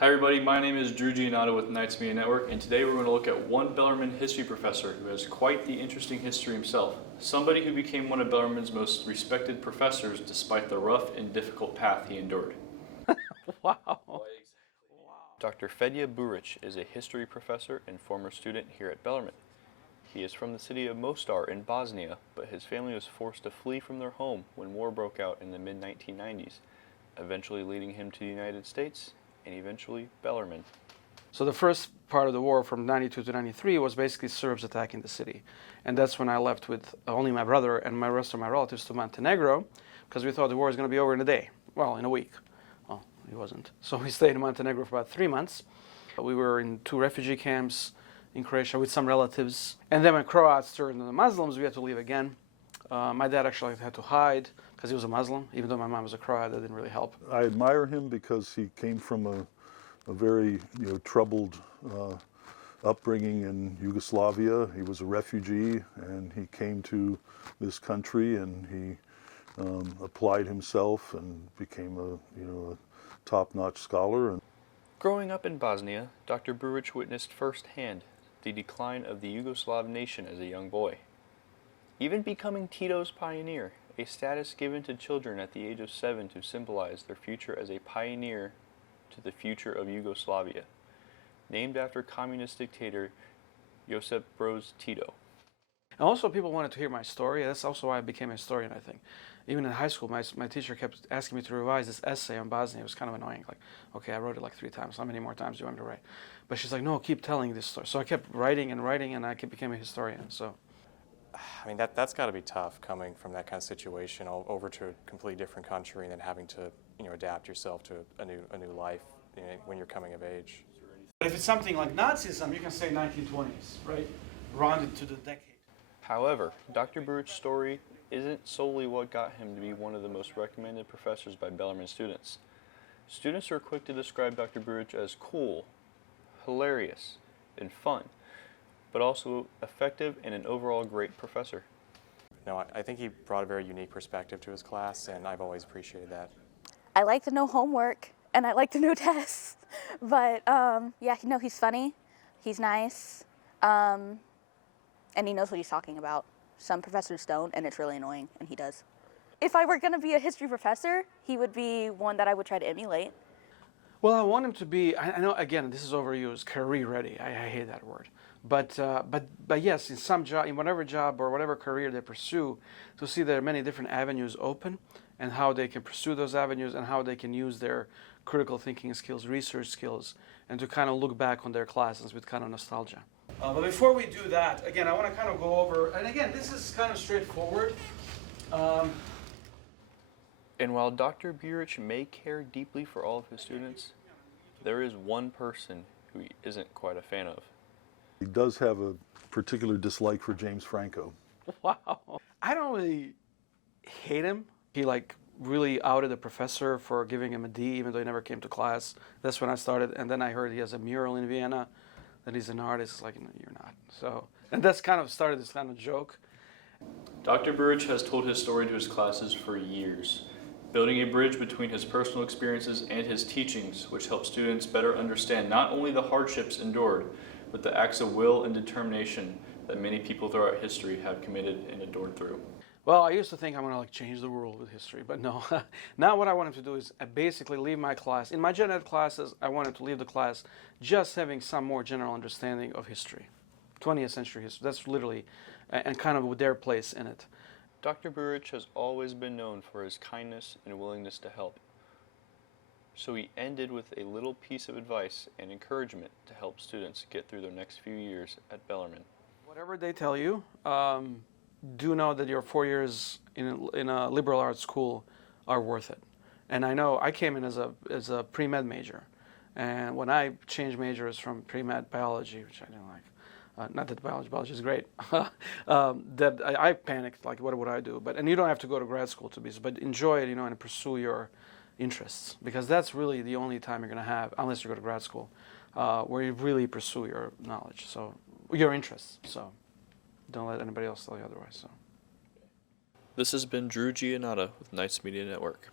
Hi everybody, my name is Drew Giannato with Knights Media Network, and today we're going to look at one Bellarmine history professor who has quite the interesting history himself. Somebody who became one of Bellarmine's most respected professors despite the rough and difficult path he endured. Wow. Dr. Fedja Buric is a history professor and former student here at Bellarmine. He is from the city of Mostar in Bosnia, but his family was forced to flee from their home when war broke out in the mid-1990s, eventually leading him to the United States and eventually Bellarmine. So the first part of the war from 92 to 93 was basically Serbs attacking the city. And that's when I left with only my brother and my rest of my relatives to Montenegro, because we thought the war was going to be over in a day. Well, in a week. Well, it wasn't. So we stayed in Montenegro for about 3 months. We were in 2 refugee camps in Croatia with some relatives. And then when Croats turned to the Muslims, we had to leave again. My dad actually had to hide because he was a Muslim, even though my mom was a Croat. That didn't really help. I admire him because he came from a very troubled upbringing in Yugoslavia. He was a refugee and he came to this country and he applied himself and became a top-notch scholar. Growing up in Bosnia, Dr. Buric witnessed firsthand the decline of the Yugoslav nation as a young boy. Even becoming Tito's pioneer, a status given to children at the age of 7 to symbolize their future as a pioneer to the future of Yugoslavia, named after communist dictator Josip Broz Tito. And also people wanted to hear my story. That's also why I became a historian, I think. Even in high school, my teacher kept asking me to revise this essay on Bosnia. It was kind of annoying. Like, okay, I wrote it like 3 times. How many more times do you want me to write? But she's like, no, keep telling this story. So I kept writing, and I became a historian. So. I mean, that's got to be tough coming from that kind of situation over to a completely different country and then having to, adapt yourself to a new life when you're coming of age. But if it's something like Nazism, you can say 1920s, right? Rounded to the decade. However, Dr. Buric's story isn't solely what got him to be one of the most recommended professors by Bellarmine students. Students are quick to describe Dr. Buric as cool, hilarious, and fun, but also effective and an overall great professor. No, I think he brought a very unique perspective to his class, and I've always appreciated that. I like to know homework, and I like to know tests. But yeah, he's funny, he's nice, and he knows what he's talking about. Some professors don't, and it's really annoying, and he does. If I were going to be a history professor, he would be one that I would try to emulate. Well, I want him to be, I know, again, this is overused, career ready. I hate that word. But yes, in some job, in whatever job or whatever career they pursue, to see there are many different avenues open and how they can pursue those avenues and how they can use their critical thinking skills, research skills, and to kind of look back on their classes with kind of nostalgia. But before we do that, again, I want to kind of go over, and again, this is kind of straightforward. And while Dr. Buric may care deeply for all of his students, there is one person who he isn't quite a fan of. He does have a particular dislike for James Franco. Wow. I don't really hate him. He really outed the professor for giving him a D even though he never came to class. That's when I started. And then I heard he has a mural in Vienna, that he's an artist. It's like, no, you're not. So, and that's kind of started this kind of joke. Dr. Buric has told his story to his classes for years, building a bridge between his personal experiences and his teachings, which helps students better understand not only the hardships endured, but the acts of will and determination that many people throughout history have committed and endured through. Well, I used to think I'm going to change the world with history, but no. Now what I want him to do is basically leave my class. In my gen ed classes, I want him to leave the class just having some more general understanding of history, 20th century history. That's literally, and kind of their place in it. Dr. Buric has always been known for his kindness and willingness to help. So he ended with a little piece of advice and encouragement to help students get through their next few years at Bellarmine. Whatever they tell you, do know that your 4 years in a liberal arts school are worth it. And I know I came in as a pre-med major, and when I changed majors from pre-med biology, which I didn't like, not that biology is great, that I panicked, like what would I do? And you don't have to go to grad school to be, but enjoy it, and pursue your interests, because that's really the only time you're going to have, unless you go to grad school, where you really pursue your knowledge, so your interests. So don't let anybody else tell you otherwise. So. This has been Drew Giannato with Knights Media Network.